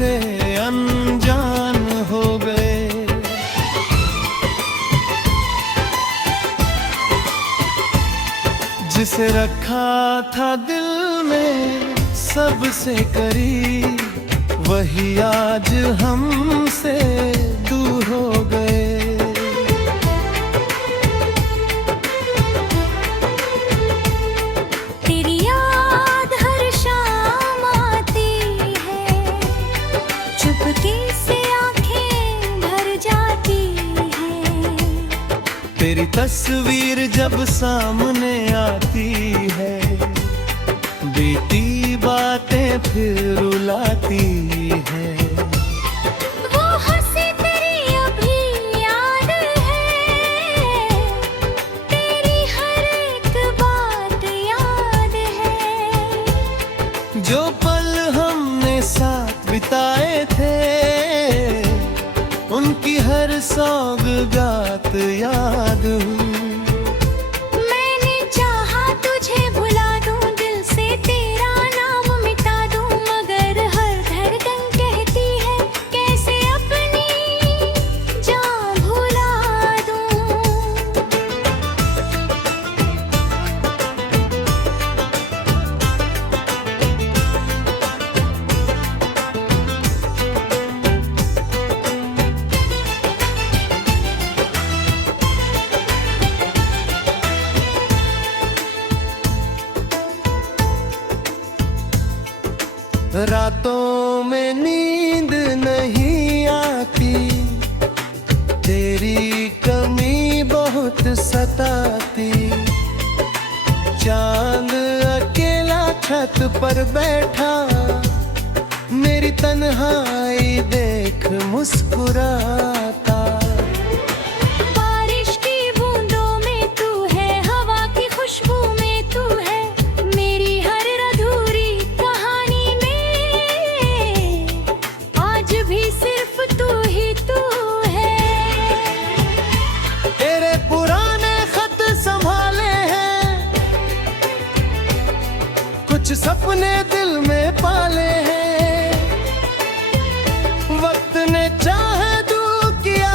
से अनजान हो गए। जिसे रखा था दिल में सबसे करीब, वही आज हमसे दूर हो गए। तेरी याद हर शाम आती है, चुपके से आंखें भर जाती है। तेरी तस्वीर जब सामने आती है, बीती बातें फिर रुलाती है। वो हंसी तेरी अभी याद है, तेरी हर एक बात याद है। जो पल हमने साथ बिताए थे, उनकी हर सौगात याद हूँ। मैंने चाहा तुझे भुला दूं, दिल से तेरा नाम मिटा दूं, मगर हर धड़कन कहती है कैसे अपनी जान भुला दूं। रातों में नींद नहीं आती, तेरी कमी बहुत सताती। चांद अकेला छत पर बैठा, मेरी तन्हाई देख मुस्कुराता। बारिश की बूंदों में तू है, हवा की खुशबू में तू है, मेरी हर अधूरी कहानी में आज भी सिर्फ तू ही तू है। तेरे पुराने खत संभाले हैं, कुछ सपने दिल में पाले हैं। वक्त ने चाहे दूर किया,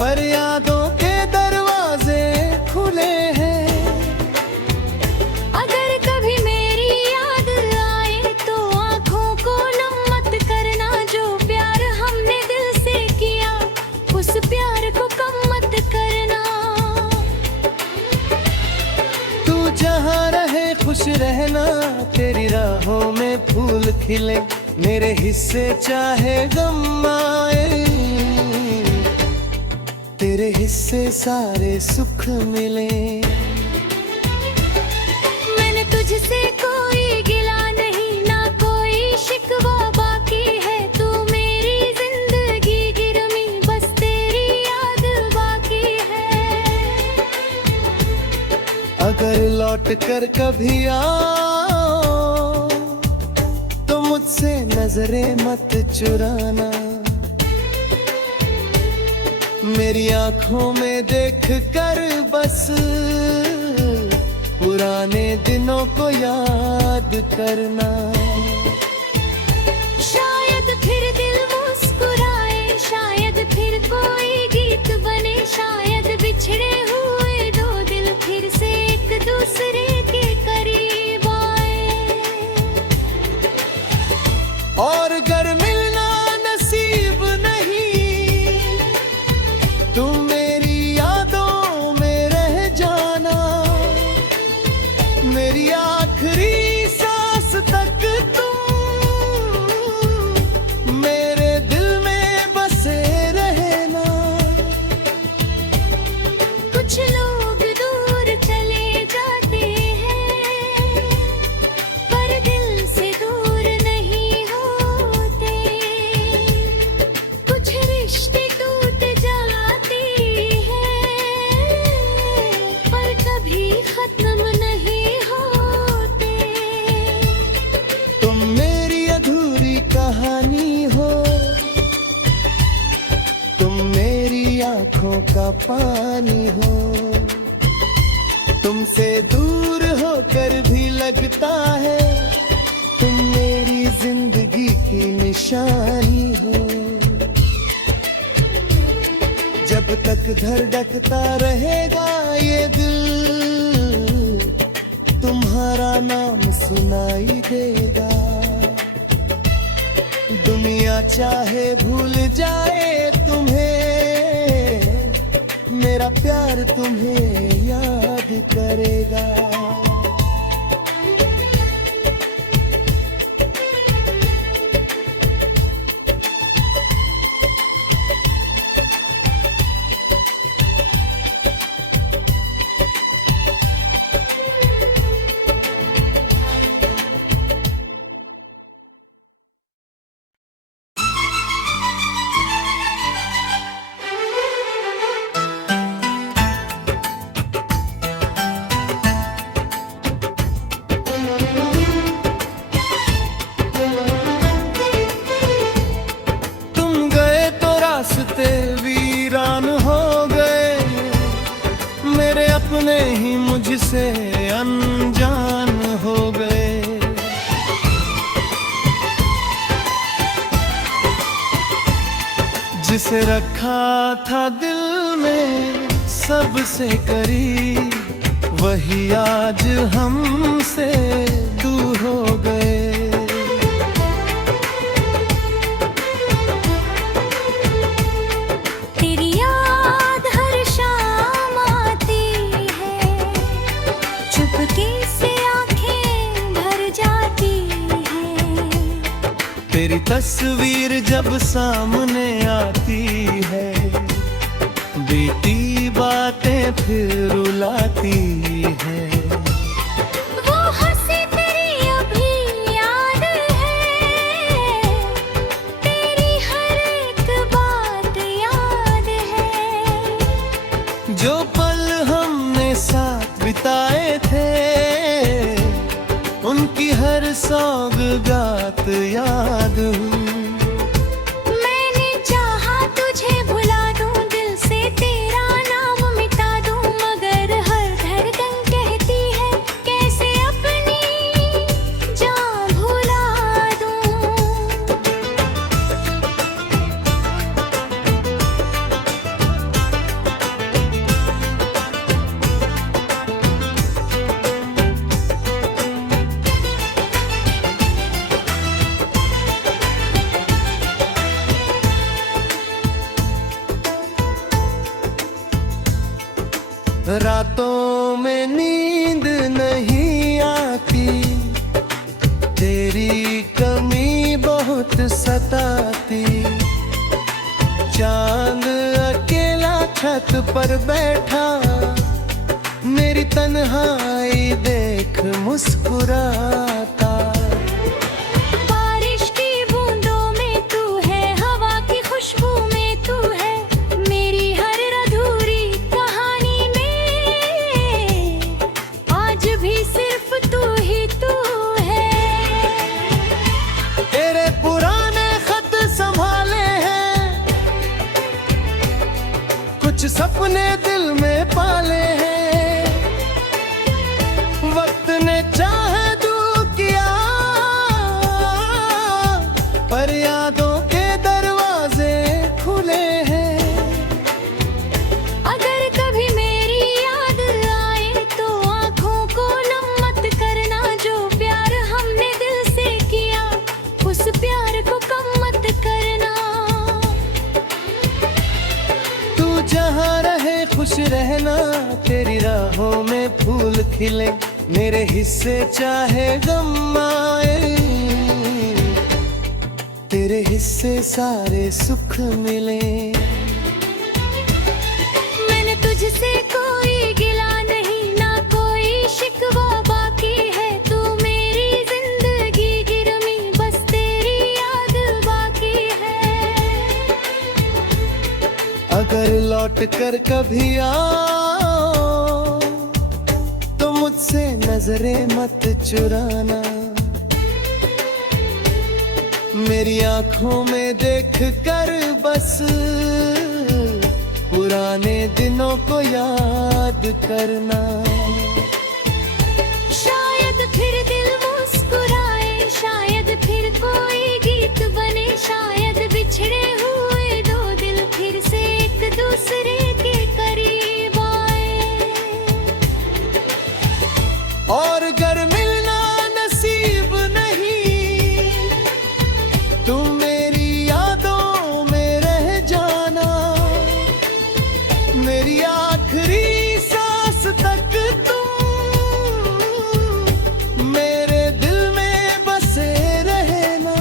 पर यादों के दरवाजे खुले हैं। अगर कभी मेरी याद आए तो आंखों को नम मत करना, जो प्यार हमने दिल से किया उस प्यार को कम मत करना। तू जहाँ रहे खुश रहना, तेरी राहों में फूल खिले, मेरे हिस्से चाहे गम आए, तेरे हिस्से सारे सुख मिले। मैंने तुझसे कोई गिला नहीं, ना कोई शिकवा बाकी है, तू मेरी जिंदगी गिरमी, बस तेरी याद बाकी है। अगर लौट कर कभी आओ, तो मुझसे नजरें मत चुराना। मेरी आंखों में देख कर बस पुराने दिनों को याद करना। शायद फिर दिल मुस्कुराए, शायद फिर कोई गीत बने, शायद बिछड़े हुए दो दिल फिर से एक दूसरे के करीब आए। और अगर मिलना नसीब नहीं, तुम मेरी यादों में रह जाना। मेरी आखिरी सांस तक तुम मेरे दिल में बसे रहना। कुछ लोग दूर चले जाते हैं, पर दिल से दूर नहीं होते। कुछ रिश्ते टूट जाते हैं, पर कभी खत्म नहीं होते। तुम मेरी अधूरी कहानी हो, तुम मेरी आंखों का पानी हो। तुमसे दूर होकर भी लगता है तुम मेरी जिंदगी की निशानी हो। जब तक धड़कता रहेगा ये दिल, तुम्हारा नाम सुनाई देगा। दुनिया चाहे भूल जाए तुम्हें, मेरा प्यार तुम्हें याद करेगा। रास्ते वीरान हो गए, मेरे अपने ही मुझसे अनजान हो गए। जिसे रखा था दिल में सबसे करीब, वही आज हमसे दूर हो गए। तेरी तस्वीर जब सामने आती है, बीती बातें फिर रुलाती है। वो हंसी तेरी अभी याद है, तेरी हर एक बात याद है। जो पल हमने साथ बिताए थे, उनकी हर सौगात याद हूँ। मैंने चाहा तुझे भुला दूं, दिल से तेरा नाम मिटा दूं, मगर हर धड़कन कहती है कैसे अपनी जान भुला दूं। रातों में नींद नहीं आती, तेरी कमी बहुत सताती। चांद अकेला छत पर बैठा, मेरी तन्हाई देख मुस्कुराता। बारिश की बूंदों में तू है, हवा की खुशबू में तू है, मेरी हर अधूरी कहानी में आज भी सिर्फ तू ही तू है। तेरे पुराने खत संभाले हैं, कुछ सपने दिल में पाले हैं। वक्त ने चाहे दूर किया, पर यादों के दरवाजे खुले हैं। अगर कभी मेरी याद आए तो आंखों को नम मत करना, जो प्यार हमने दिल से किया उस प्यार को कम मत करना। तू जहाँ रहे खुश रहना, तेरी राहों में फूल खिले, मेरे हिस्से चाहे गम आए, तेरे हिस्से सारे सुख मिले। मैंने तुझसे कोई गिला नहीं, ना कोई शिकवा बाकी है, तू मेरी जिंदगी की रमी, बस तेरी याद बाकी है। अगर लौट कर कभी आओ, तो मुझसे नजरें मत चुराना। मेरी आंखों में देख कर बस पुराने दिनों को याद करना। शायद फिर दिल मुस्कुराए, शायद फिर कोई मेरी आखिरी सांस तक तुम मेरे दिल में बसे रहना।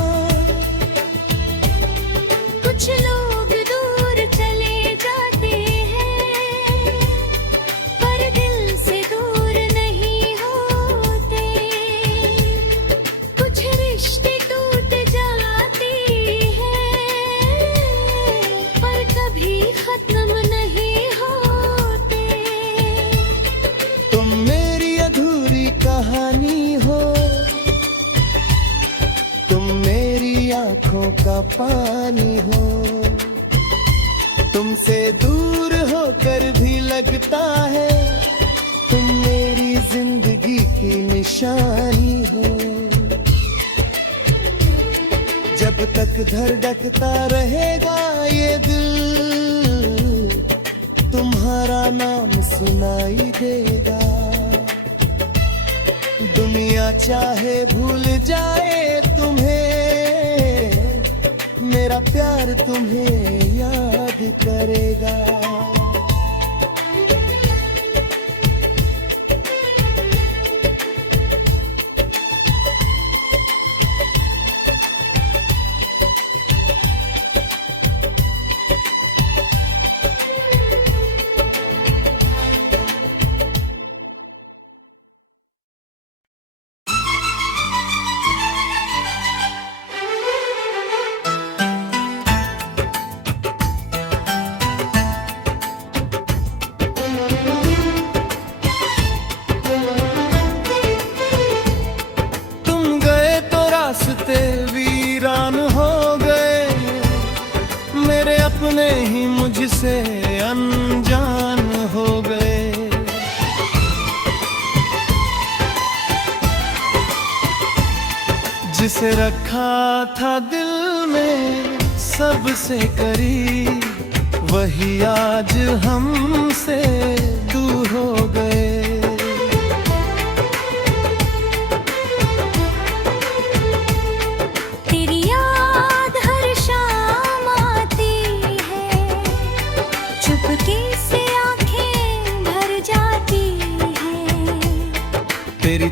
कुछ लोग दूर चले जाते हैं पर दिल से दूर नहीं होते। कुछ रिश्ते टूट जाते हैं पर कभी खत्म नहीं होते। तुम मेरी अधूरी कहानी हो, तुम मेरी आंखों का पानी हो। तुमसे दूर होकर भी लगता है तुम मेरी जिंदगी की निशानी हो। जब तक धड़कता रहेगा ये दिल, तुम्हारा नाम सुनाई देगा। दुनिया चाहे भूल जाए तुम्हें, मेरा प्यार तुम्हें याद करेगा। रास्ते वीरान हो गए, मेरे अपने ही मुझसे अनजान हो गए। जिसे रखा था दिल में सबसे करीब, वही आज हमसे दूर हो गए। तेरी